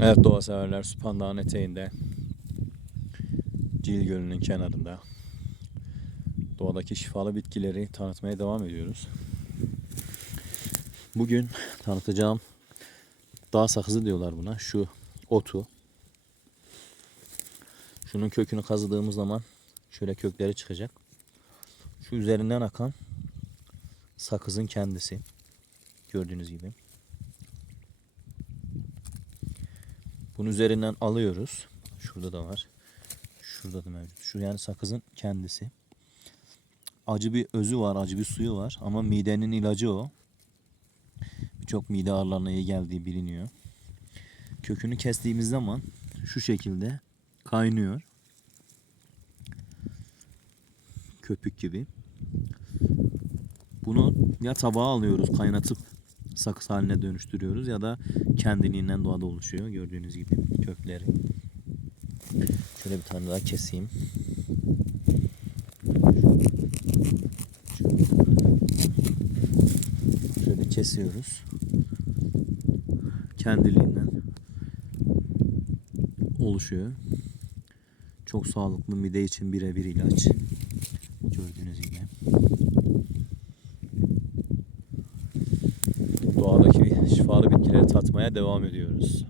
Evet doğa severler Süphan Dağı'nın eteğinde Cil Gölü'nün kenarında doğadaki şifalı bitkileri tanıtmaya devam ediyoruz. Bugün tanıtacağım dağ sakızı diyorlar buna. Şu otu. Şunun kökünü kazıdığımız zaman şöyle kökleri çıkacak. Şu üzerinden akan sakızın kendisi. Gördüğünüz gibi. Bunun üzerinden alıyoruz. Şurada da var. Şurada da mevcut. Şu yani sakızın kendisi. Acı bir özü var, acı bir suyu var ama midenin ilacı o. Birçok mide ağrılarına iyi geldiği biliniyor. Kökünü kestiğimiz zaman şu şekilde kaynıyor. Köpük gibi. Bunu ya tabağa alıyoruz kaynatıp sakız haline dönüştürüyoruz ya da kendiliğinden doğada oluşuyor gördüğünüz gibi kökleri. Şöyle bir tane daha keseyim. Şöyle kesiyoruz. Kendiliğinden oluşuyor. Çok sağlıklı mide için birebir ilaç. şifalı bitkileri tatmaya devam ediyoruz.